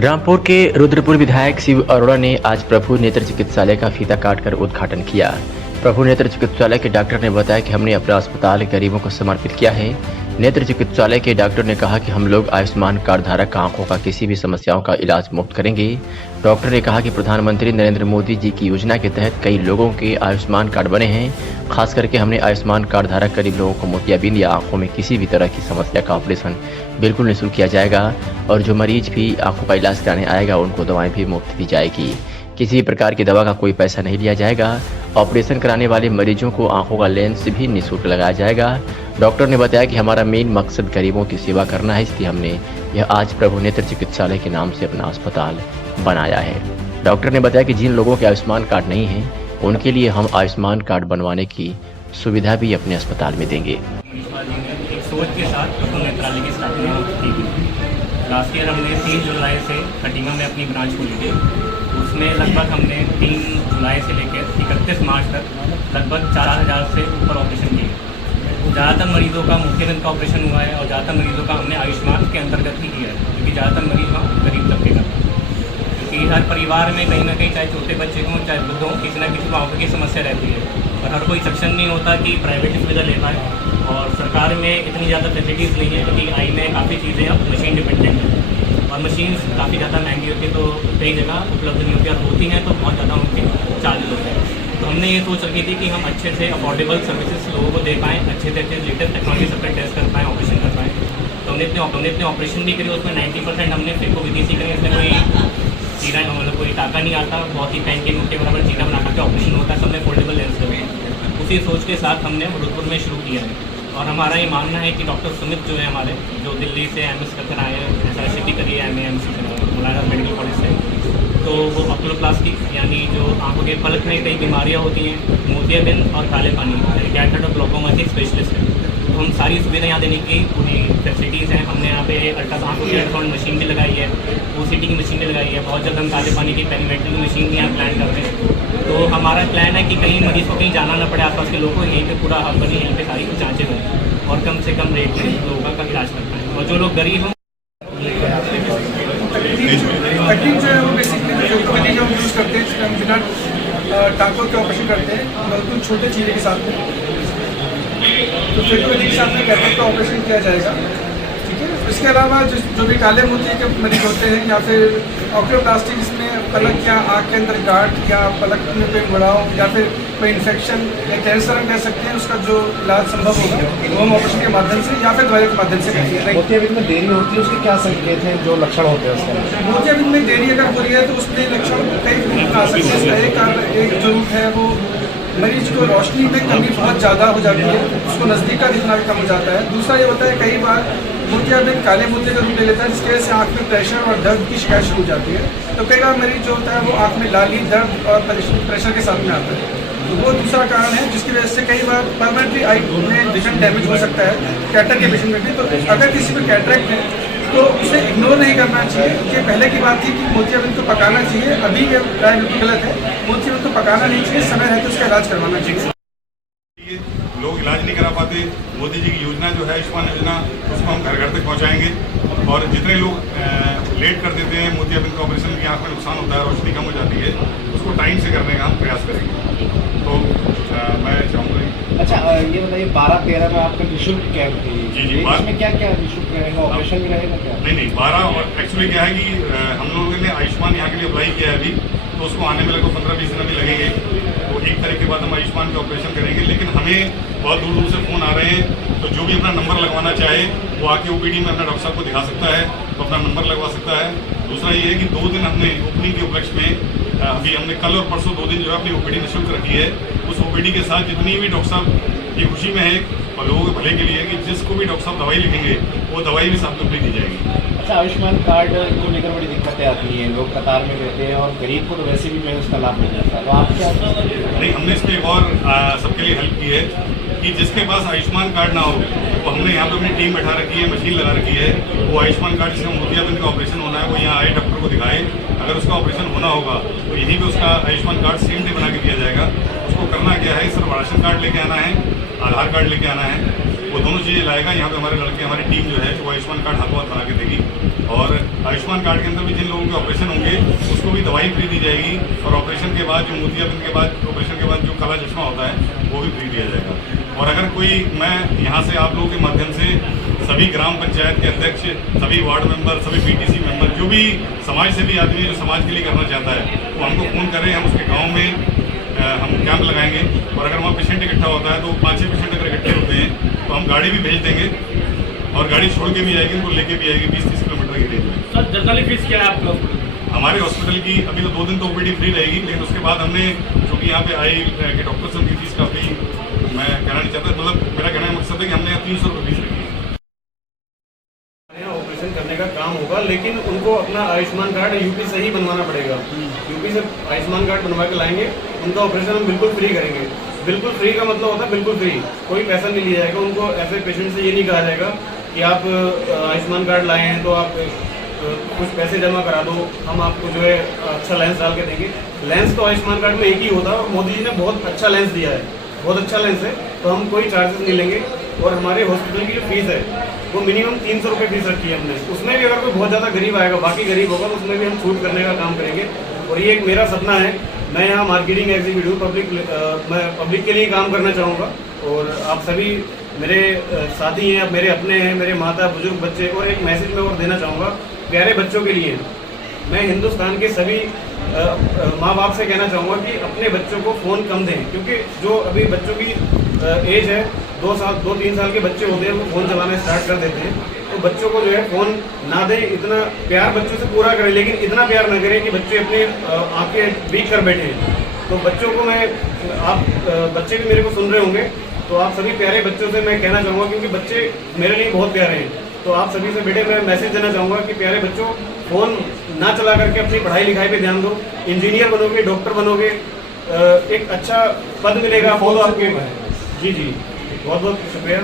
रामपुर के रुद्रपुर विधायक शिव अरोड़ा ने आज प्रभु नेत्र चिकित्सालय का फीता काटकर उद्घाटन किया। प्रभु नेत्र चिकित्सालय के डॉक्टर ने बताया कि हमने अपना अस्पताल गरीबों को समर्पित किया है। नेत्र चिकित्सालय के डॉक्टर ने कहा कि हम लोग आयुष्मान कार्ड धारक आंखों का किसी भी समस्याओं का इलाज मुफ्त करेंगे। डॉक्टर ने कहा कि प्रधानमंत्री नरेंद्र मोदी जी की योजना के तहत कई लोगों के आयुष्मान कार्ड बने हैं। खास करके हमने आयुष्मान कार्ड धारक गरीब लोगों को मोतियाबिंद या आंखों में किसी भी तरह की समस्या का ऑपरेशन बिल्कुल निःशुल्क किया जाएगा और जो मरीज भी आंखों का इलाज कराने आएगा उनको दवाएं भी मुफ्त दी जाएगी। किसी प्रकार की दवा का कोई पैसा नहीं लिया जाएगा। ऑपरेशन कराने वाले मरीजों को आंखों का लेंस भी निःशुल्क लगाया जाएगा। डॉक्टर ने बताया कि हमारा मेन मकसद गरीबों की सेवा करना है, इसलिए हमने यह आज प्रभु नेत्र चिकित्सालय के नाम से अपना अस्पताल बनाया है। डॉक्टर ने बताया कि जिन लोगों के आयुष्मान कार्ड नहीं है उनके लिए हम आयुष्मान कार्ड बनवाने की सुविधा भी अपने अस्पताल में देंगे। एक सोच के साथ प्रभु नेत्रालय की स्थापना की गई। लास्ट ईयर हमने 3 जुलाई से खटीमा में अपनी ब्रांच खोली थी। उसमें लगभग हमने 3 जुलाई से लेकर 31 मार्च तक लगभग 4000 से ऊपर ऑपरेशन किए। ज़्यादातर मरीजों का मोतियाबिंद का ऑपरेशन हुआ है और ज़्यादातर मरीजों का हमने आयुष्मान के अंतर्गत ही किया है, क्योंकि ज़्यादातर मरीज वहाँ गरीब तबके का, क्योंकि हर परिवार में कहीं ना कहीं चाहे छोटे बच्चे हों चाहे बुद्ध हों, किसी न किसी को आंखों की समस्या रहती है और हर कोई सक्षम नहीं होता कि प्राइवेट सुविधा ले पाए। और सरकार में इतनी ज़्यादा फैसिलिटीज़ नहीं है, क्योंकि आई में काफ़ी चीज़ें अब मशीन डिपेंडेंट हैं और मशीन काफ़ी ज़्यादा महंगी होती है, तो कई जगह उपलब्ध नहीं होती और होती हैं तो बहुत ज़्यादा उनके चार्जेस होते हैं। तो हमने ये सोच रखी थी कि हम अच्छे से अफोर्डेबल सर्विसेज लोगों को दे पाएँ, अच्छे से अच्छे लेटेस्ट टेक्नोलॉजी सबका टेस्ट कर पाएँ, ऑपरेशन कर पाएँ। तो हमने अपने ऑपरेशन भी करी, उसमें 90% हमने फेको विधि से करी। इसमें कोई जीरा मतलब कोई टाका नहीं आता, बहुत ही पैन के नोट के बराबर जीरा बना करके ऑपरेशन होता है, सबने फोल्डेबल लेंस लगे। उसी सोच के साथ हमने रुद्रपुर में शुरू किया है और हमारा ये मानना है कि डॉक्टर सुमित जो है हमारे, जो दिल्ली से MS करकर आए हैं, SRCP करी है, MAMC मौलाना मेडिकल कॉलेज से, तो वो ऑक्लोप्लास्टी यानी जो आंखों के पलक में कई बीमारियाँ होती हैं, मोतियाबिंद और काले पानी कैटरेक्ट और ग्लूकोमा के स्पेशलिस्ट हैं। तो हम सारी सुविधा यहाँ देने की पूरी फैसिलिटीज़ हैं। हमने यहाँ पे अल्ट्रासाउंड की अल्ट्रासाउंड मशीन भी लगाई है, OCT की मशीन भी लगाई है। बहुत जल्द हम काले पानी की पेरीमेट्री की मशीन भी यहाँ प्लान कर रहे हैं। तो हमारा प्लान है कि कहीं मरीज को कहीं जाना न पड़े, आसपास के लोगों को यहीं पे पूरा हब बने, यहीं पे सारी जाँचें हों और कम से कम रेट में लोगों का इलाज कर पाएँ। और जो लोग गरीब हों टेक्निक जो है वो बेसिकली जो विधि जो हम यूज़ करते हैं, जिसमें हम बिना टाँकों के ऑपरेशन करते हैं बिल्कुल छोटे चीज़े के साथ में। तो फेको विधि के साथ में कैटरेक्ट का ऑपरेशन किया जाएगा, ठीक है। इसके अलावा जो भी काले मोतिये के मरीज होते हैं या फिर ऑक्लोप्लास्टी जिसमें पलक या आँख के अंदर गांठ या पलक में कोई मुड़ाव या फिर कोई इन्फेक्शन या कैंसर हम कह सकते हैं, उसका जो इलाज संभव होगा वो हम ऑपरेशन के माध्यम से या फिर दवाई के माध्यम से करेंगे। मोतियाबिंद में देरी होती है, उसके क्या संकेत हैं, जो लक्षण होते हैं उसके? मोतियाबिंद में देरी अगर हो रही है तो उसमें लक्षण कई रूप आ सकते हैं। इसका एक जो रूप है वो मरीज को रोशनी में कमी बहुत ज़्यादा हो जाती है, उसको नज़दीक का दिखना भी कम हो जाता है। दूसरा ये होता है कई बार मोतियाबिंद काले मोतिये का रूप ले लेता है, जिसकी वजह से आँख में प्रेशर और दर्द की शिकायत शुरू हो जाती है। तो कई बार मरीज जो होता है वो आँख में लाली, दर्द और प्रेशर के साथ में आता है। तो वो दूसरा कारण है जिसकी वजह से कई बार परमानेंटली आई में विजन डैमेज हो सकता है कैटरेक्ट के पेशेंट में भी। तो अगर किसी को कैटरेक्ट है तो उसे इग्नोर नहीं करना चाहिए। कि पहले की बात थी कि मोतियाबिंद को पकाना चाहिए, अभी ये राय बिल्कुल गलत है। मोतियाबिंद को पकाना नहीं चाहिए, समय रहते उसका इलाज करवाना चाहिए। लोग इलाज नहीं करा पाते, मोदी जी की योजना जो है आयुष्मान योजना, उसको हम घर घर तक पहुंचाएंगे। और जितने लोग लेट कर देते हैं मोतियाबिंद का ऑपरेशन, की आँख में नुकसान होता है, रोशनी कम हो जाती है, उसको टाइम से करने का हम प्रयास करेंगे। तो मैं चाहूँगा। अच्छा, ये बताइए 12-13 में आपका निःशुल्क कैंप थी, जी, इसमें क्या क्या निःशुल्क रहेगा? ऑपरेशन भी रहेगा क्या? नहीं 12 और एक्चुअली क्या है कि हम लोगों ने आयुष्मान यहाँ के लिए अप्लाई किया है अभी, तो उसको आने में लगभग 15-20 दिन अभी लगेंगे। तो 1 तारीख के बाद हम आयुष्मान का ऑपरेशन करेंगे। लेकिन हमें बहुत दूर दूर से फ़ोन आ रहे हैं, तो जो भी अपना नंबर लगवाना चाहे वो आके OPD में अपना डॉक्टर साहब को दिखा सकता है, तो अपना नंबर लगवा सकता है। दूसरा ये है कि 2 दिन हमने ओपनिंग के उपलक्ष्य में अभी हमने कल और परसों 2 दिन जो है अपनी OPD निःशुल्क रखी है। उस OPD के साथ जितनी भी डॉक्टर साहब की खुशी में है और लोगों के भले के लिए कि जिसको भी डॉक्टर साहब दवाई लिखेंगे वो दवाई भी साथ में फ्री दी जाएगी। अच्छा, आयुष्मान कार्ड को लेकर बड़ी दिक्कतें आती हैं, लोग कतार में रहते हैं और गरीब को तो वैसे भी मैं उसका लाभ नहीं मिलता, तो आप क्या? नहीं, हमने इसमें एक और सबके लिए हेल्प की है कि जिसके पास आयुष्मान कार्ड ना हो वो हमने यहाँ पे अपनी टीम बैठा रखी है, मशीन लगा रखी है। वो आयुष्मान कार्ड जिसका मोतियाबिंद का ऑपरेशन होना है वो यहाँ आए, डॉक्टर को दिखाए। अगर उसका ऑपरेशन होना होगा तो यहीं पे उसका आयुष्मान कार्ड सेम डे बना के दिया जाएगा। उसको करना क्या है, सिर्फ राशन कार्ड लेके आना है, आधार कार्ड लेके आना है, वो दोनों चीज़ें लाएगा। यहाँ पे हमारे लड़के, हमारी टीम जो है वो आयुष्मान कार्ड हाथों हाथ बना के देगी और आयुष्मान कार्ड के अंदर भी जिन लोगों के ऑपरेशन होंगे उसको भी दवाई फ्री दी जाएगी और ऑपरेशन के बाद जो मोतियाबिंद के बाद ऑपरेशन के बाद जो काला चश्मा होता है वो भी फ्री दिया जाएगा। और अगर कोई, मैं यहाँ से आप लोगों के माध्यम से सभी ग्राम पंचायत के अध्यक्ष, सभी वार्ड मेंबर, सभी बीटीसी मेंबर, जो भी समाज से भी आदमी जो समाज के लिए करना चाहता है वो हमको फ़ोन करें, हम उसके गाँव में हम कैंप लगाएंगे। और अगर वहाँ पेशेंट इकट्ठा होता है तो 5-6 पेशेंट अगर इकट्ठे होते हैं तो हम गाड़ी भी भेज देंगे और गाड़ी छोड़ के भी जाएगी, उनको लेके भी आएगी 20-30 किलोमीटर की रेंज में। सर जनरली फीस क्या है आपका? हमारे हॉस्पिटल की अभी तो 2 दिन तो ओपीडी फ्री रहेगी, लेकिन उसके बाद हमने जो कि यहाँ पे आई के डॉक्टर्स उनकी फीस काफ़ी, मैं कहना नहीं चाहता, मतलब मेरा कहने का मकसद है कि हमने यहाँ 300 रुपये फीस रखी है। ऑपरेशन करने का काम होगा, लेकिन उनको अपना आयुष्मान कार्ड यूपी से ही बनवाना पड़ेगा। यूपी से आयुष्मान कार्ड बनवा के लाएंगे, उनका ऑपरेशन हम बिल्कुल फ्री करेंगे। बिल्कुल फ्री का मतलब होता है बिल्कुल फ्री, कोई पैसा नहीं लिया जाएगा। उनको ऐसे पेशेंट से ये नहीं कहा जाएगा कि आप आयुष्मान कार्ड लाए हैं तो आप कुछ पैसे जमा करा दो, हम आपको जो है अच्छा लेंस डाल के देंगे। लेंस तो आयुष्मान कार्ड में एक ही होता है और मोदी जी ने बहुत अच्छा लेंस दिया है, बहुत अच्छा लेंस है, तो हम कोई चार्जेस नहीं लेंगे। और हमारे हॉस्पिटल की जो फीस है वो मिनिमम 300 रुपये फीस रखी है हमने। उसमें भी अगर कोई बहुत ज़्यादा गरीब आएगा, बाकी गरीब होगा, तो उसमें भी हम छूट करने का काम करेंगे। और ये एक मेरा सपना है, मैं यहाँ मार्केटिंग एग्जीक्यूटिव मैं पब्लिक के लिए काम करना चाहूँगा। और आप सभी मेरे साथी हैं, मेरे अपने हैं, मेरे माता बुजुर्ग बच्चे। और एक मैसेज मैं और देना चाहूँगा प्यारे बच्चों के लिए, मैं हिंदुस्तान के सभी माँ बाप से कहना चाहूँगा कि अपने बच्चों को फ़ोन कम दें, क्योंकि जो अभी बच्चों की एज है 2-3 साल के बच्चे होते हैं वो फ़ोन चलाना स्टार्ट कर देते हैं। तो बच्चों को जो है फ़ोन ना दें, इतना प्यार बच्चों से पूरा करें, लेकिन इतना प्यार ना करें कि बच्चे अपने आंखें बीक कर बैठे। तो बच्चों को मैं, आप बच्चे भी मेरे को सुन रहे होंगे, तो आप सभी प्यारे बच्चों से मैं कहना चाहूँगा, क्योंकि बच्चे मेरे लिए बहुत प्यारे हैं। तो आप सभी से बेटे मैं मैसेज देना चाहूँगा कि प्यारे बच्चों, फ़ोन ना चला करके अपनी पढ़ाई लिखाई पे ध्यान दो। इंजीनियर बनोगे, डॉक्टर बनोगे, एक अच्छा पद मिलेगा आपको। जी बहुत बहुत शुक्रिया।